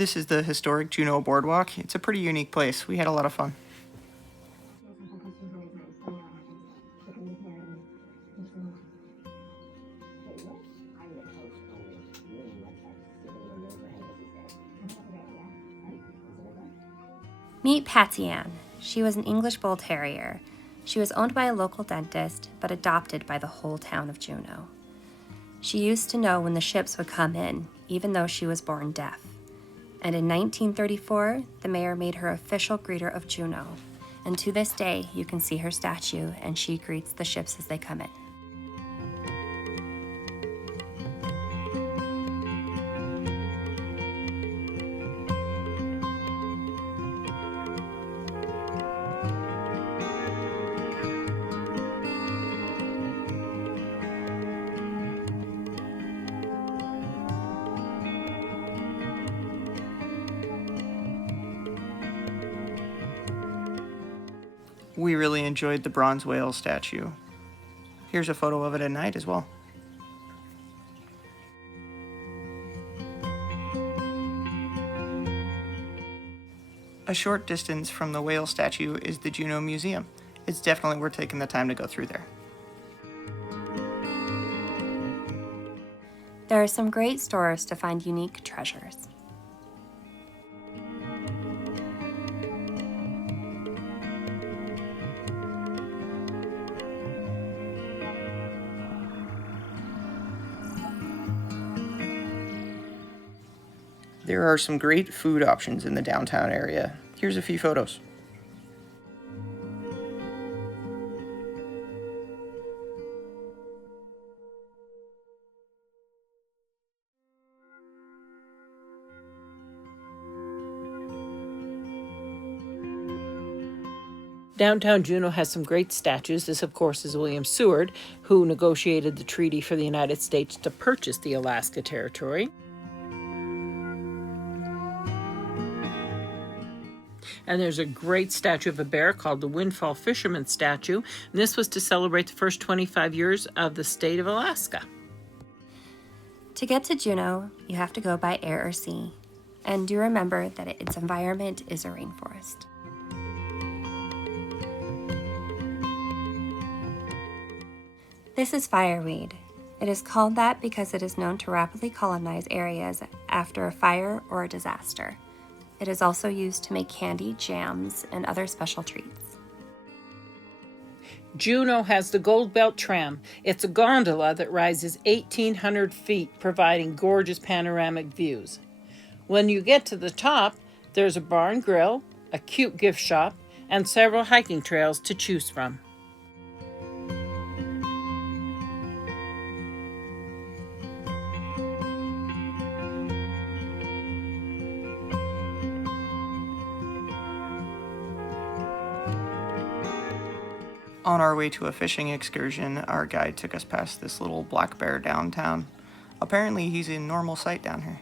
This is the historic Juneau Boardwalk. It's a pretty unique place. We had a lot of fun. Meet Patsy Ann. She was an English Bull Terrier. She was owned by a local dentist, but adopted by the whole town of Juneau. She used to know when the ships would come in, even though she was born deaf. And in 1934, the mayor made her official greeter of Juneau. And to this day, you can see her statue, and she greets the ships as they come in. We really enjoyed the bronze whale statue. Here's a photo of it at night as well. A short distance from the whale statue is the Juneau Museum. It's definitely worth taking the time to go through there. There are some great stores to find unique treasures. There are some great food options in the downtown area. Here's a few photos. Downtown Juneau has some great statues. This, of course, is William Seward, who negotiated the treaty for the United States to purchase the Alaska Territory. And there's a great statue of a bear called the Windfall Fisherman statue. And this was to celebrate the first 25 years of the state of Alaska. To get to Juneau, you have to go by air or sea. And do remember that its environment is a rainforest. This is fireweed. It is called that because it is known to rapidly colonize areas after a fire or a disaster. It is also used to make candy, jams, and other special treats. Juneau has the Gold Belt Tram. It's a gondola that rises 1,800 feet, providing gorgeous panoramic views. When you get to the top, there's a bar and grill, a cute gift shop, and several hiking trails to choose from. On our way to a fishing excursion, our guide took us past this little black bear downtown. Apparently he's in normal sight down here.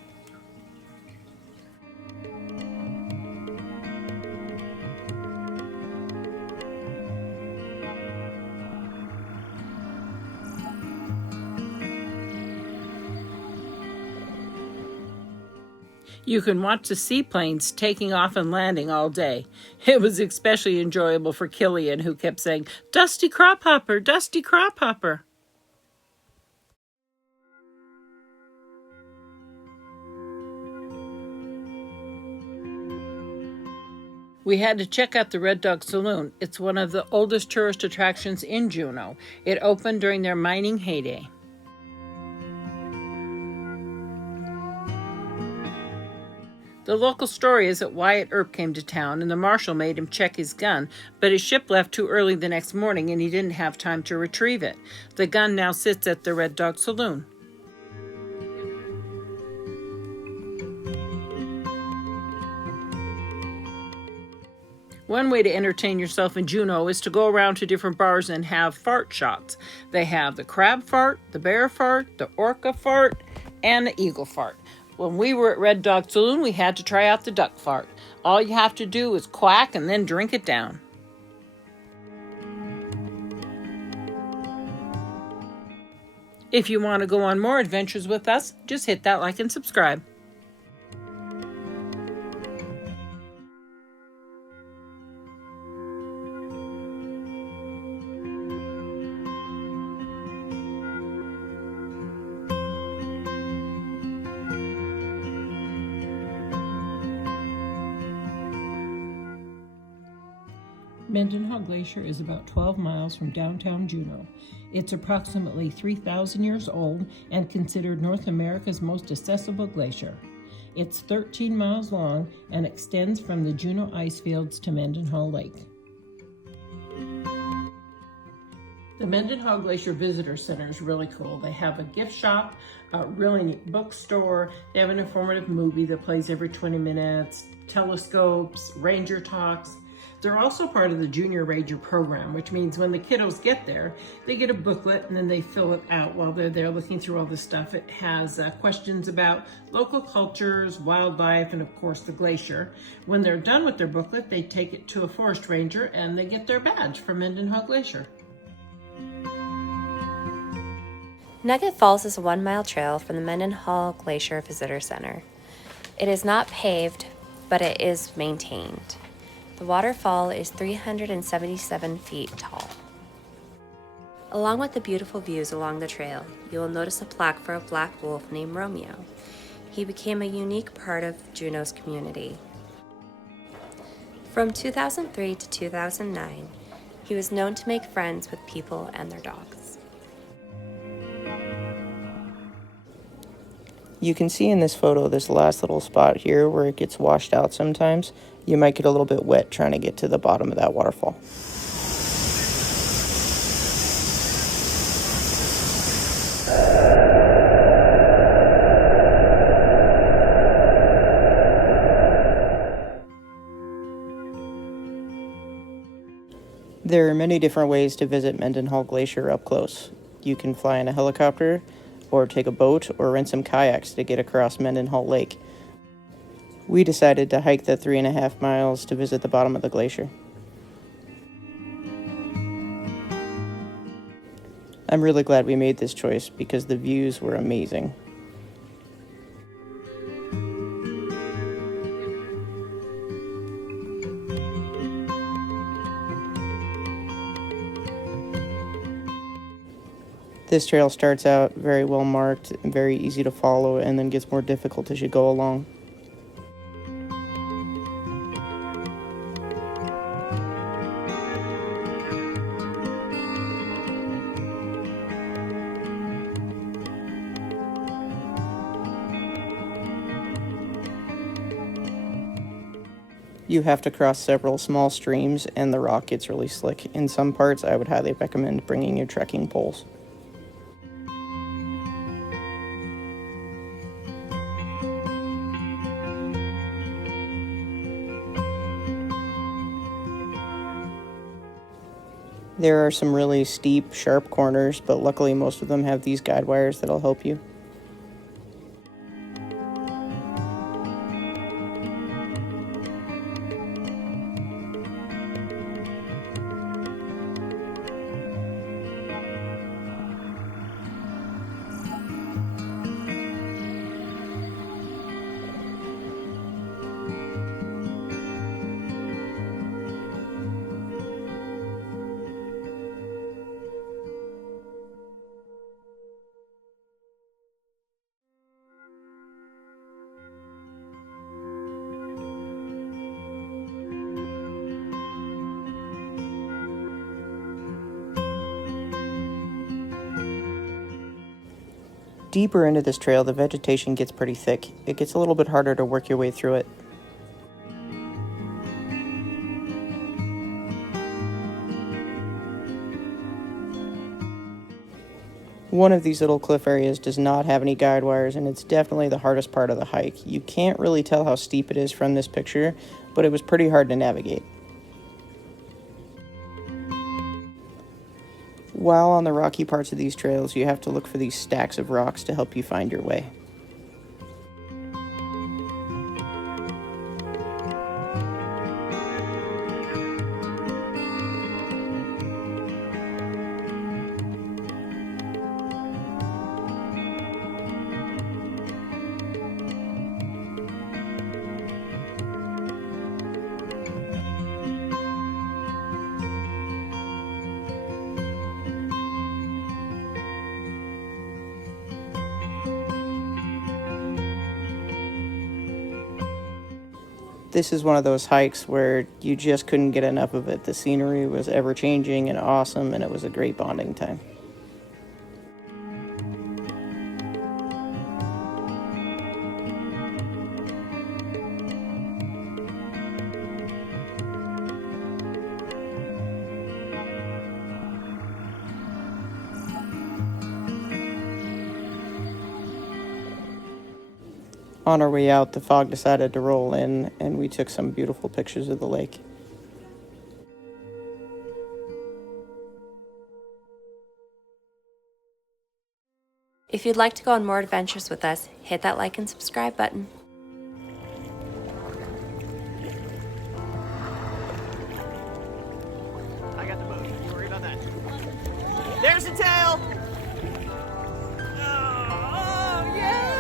You can watch the seaplanes taking off and landing all day. It was especially enjoyable for Killian, who kept saying, "Dusty Crophopper, Dusty Crophopper." We had to check out the Red Dog Saloon. It's one of the oldest tourist attractions in Juneau. It opened during their mining heyday. The local story is that Wyatt Earp came to town and the marshal made him check his gun, but his ship left too early the next morning and he didn't have time to retrieve it. The gun now sits at the Red Dog Saloon. One way to entertain yourself in Juneau is to go around to different bars and have fart shots. They have the crab fart, the bear fart, the orca fart, and the eagle fart. When we were at Red Dog Saloon, we had to try out the duck fart. All you have to do is quack and then drink it down. If you want to go on more adventures with us, just hit that like and subscribe. Mendenhall Glacier is about 12 miles from downtown Juneau. It's approximately 3,000 years old and considered North America's most accessible glacier. It's 13 miles long and extends from the Juneau ice fields to Mendenhall Lake. The Mendenhall Glacier Visitor Center is really cool. They have a gift shop, a really neat bookstore. They have an informative movie that plays every 20 minutes, telescopes, ranger talks. They're also part of the Junior Ranger program, which means when the kiddos get there, they get a booklet and then they fill it out while they're there looking through all this stuff. It has questions about local cultures, wildlife, and of course the glacier. When they're done with their booklet, they take it to a forest ranger and they get their badge from Mendenhall Glacier. Nugget Falls is a 1-mile trail from the Mendenhall Glacier Visitor Center. It is not paved, but it is maintained. The waterfall is 377 feet tall. Along with the beautiful views along the trail, you will notice a plaque for a black wolf named Romeo. He became a unique part of Juneau's community. From 2003 to 2009, he was known to make friends with people and their dogs. You can see in this photo this last little spot here where it gets washed out sometimes. You might get a little bit wet trying to get to the bottom of that waterfall. There are many different ways to visit Mendenhall Glacier up close. You can fly in a helicopter, or take a boat, or rent some kayaks to get across Mendenhall Lake. We decided to hike the 3.5 miles to visit the bottom of the glacier. I'm really glad we made this choice because the views were amazing. This trail starts out very well marked and very easy to follow, and then gets more difficult as you go along. You have to cross several small streams, and the rock gets really slick. In some parts, I would highly recommend bringing your trekking poles. There are some really steep, sharp corners, but luckily most of them have these guide wires that'll help you. Deeper into this trail, the vegetation gets pretty thick. It gets a little bit harder to work your way through it. One of these little cliff areas does not have any guide wires, and it's definitely the hardest part of the hike. You can't really tell how steep it is from this picture, but it was pretty hard to navigate. While on the rocky parts of these trails, you have to look for these stacks of rocks to help you find your way. This is one of those hikes where you just couldn't get enough of it. The scenery was ever changing and awesome, and it was a great bonding time. On our way out, the fog decided to roll in, and we took some beautiful pictures of the lake. If you'd like to go on more adventures with us, hit that like and subscribe button. I got the boat. You worry about that. There's the tail! Oh, yeah!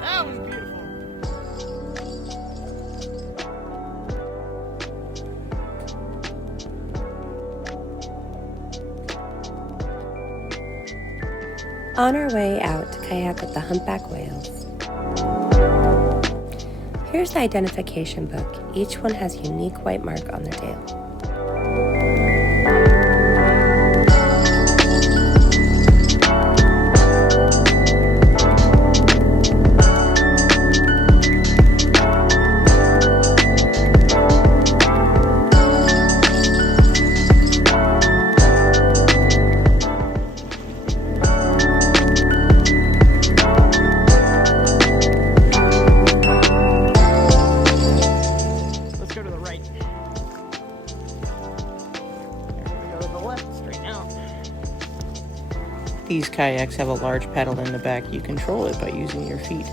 That was beautiful. On our way out to kayak with the humpback whales. Here's the identification book. Each one has a unique white mark on their tail. Let's go to the right. There we go to the left, straight out. These kayaks have a large paddle in the back. You control it by using your feet.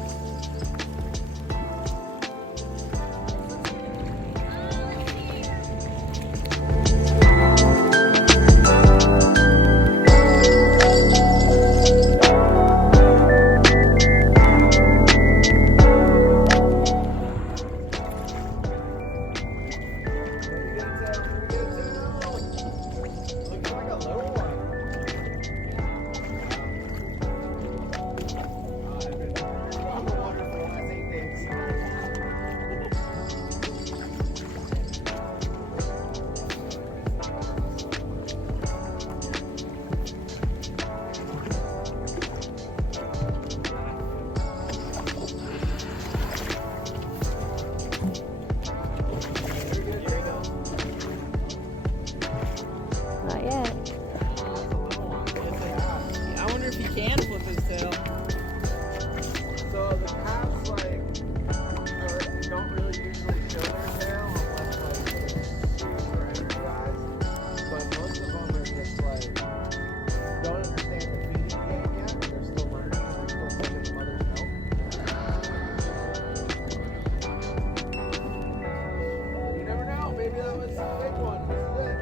Not yet. I wonder if he can flip his tail. So the crabs don't really usually show their tail unless food or exercise. But most of them are just don't understand the feeding game yet. They're still learning. They're still sucking the mother's milk. You never know. Maybe that was a big one. This is it.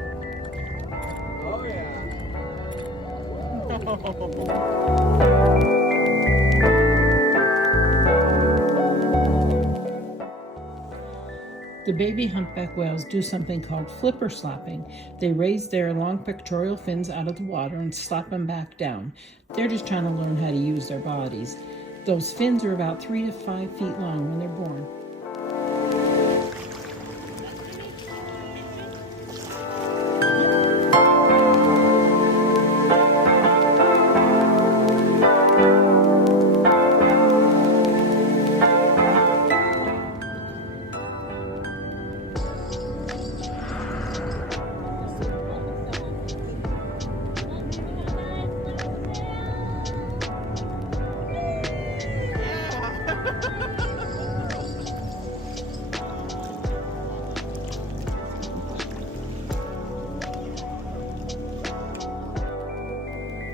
Oh yeah. The baby humpback whales do something called flipper slapping. They raise their long pectoral fins out of the water and slap them back down. They're just trying to learn how to use their bodies. Those fins are about 3 to 5 feet long when they're born.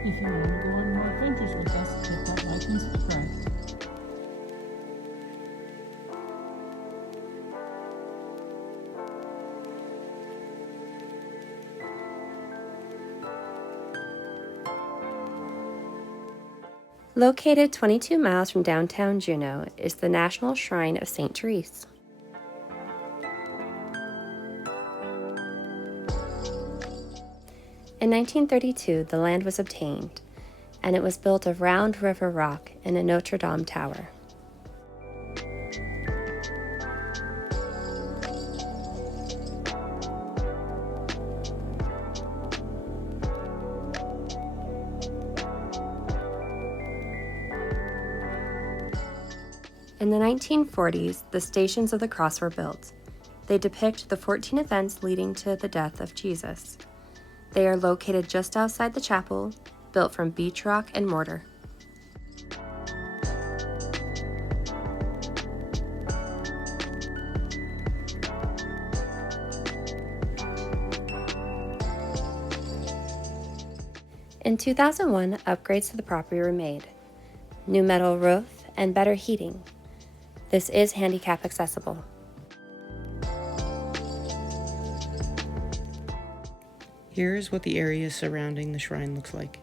If you want to go on more adventures with us, hit that like and subscribe. Located 22 miles from downtown Juneau is the National Shrine of St. Therese. In 1932, the land was obtained, and it was built of round river rock in a Notre Dame tower. In the 1940s, the Stations of the Cross were built. They depict the 14 events leading to the death of Jesus. They are located just outside the chapel, built from beach rock and mortar. In 2001, upgrades to the property were made. New metal roof and better heating. This is handicap accessible. Here is what the area surrounding the shrine looks like.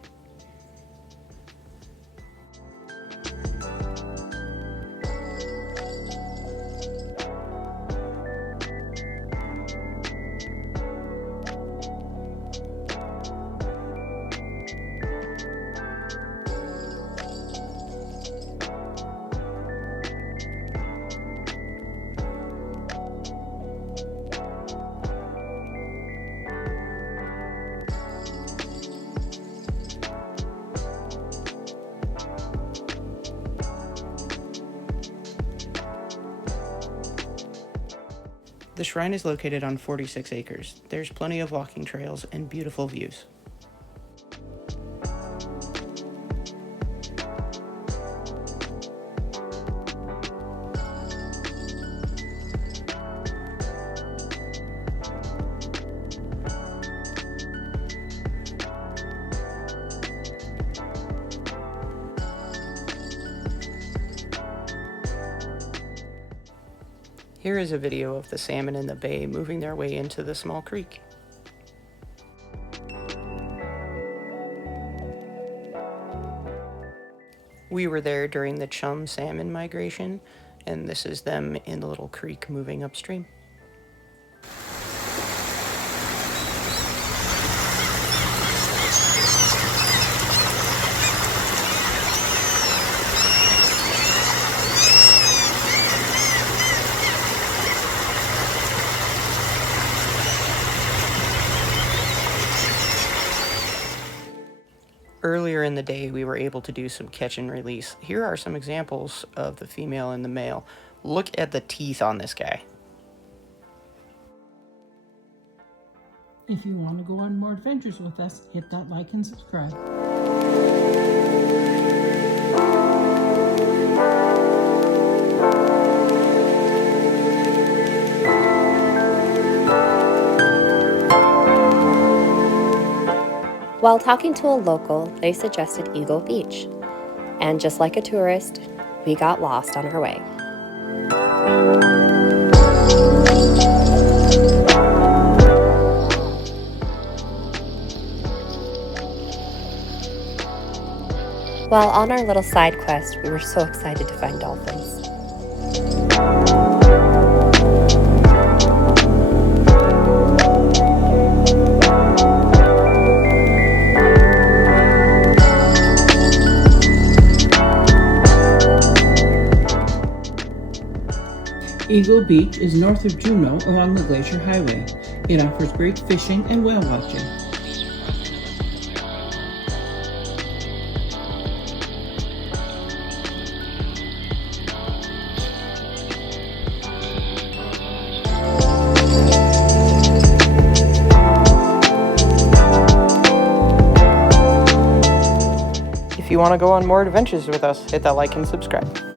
The shrine is located on 46 acres. There's plenty of walking trails and beautiful views. Here is a video of the salmon in the bay moving their way into the small creek. We were there during the chum salmon migration, and this is them in the little creek moving upstream. Earlier in the day, we were able to do some catch and release. Here are some examples of the female and the male. Look at the teeth on this guy. If you want to go on more adventures with us, hit that like and subscribe. While talking to a local, they suggested Eagle Beach. And just like a tourist, we got lost on our way. While on our little side quest, we were so excited to find dolphins. Eagle Beach is north of Juneau along the Glacier Highway. It offers great fishing and whale watching. If you want to go on more adventures with us, hit that like and subscribe.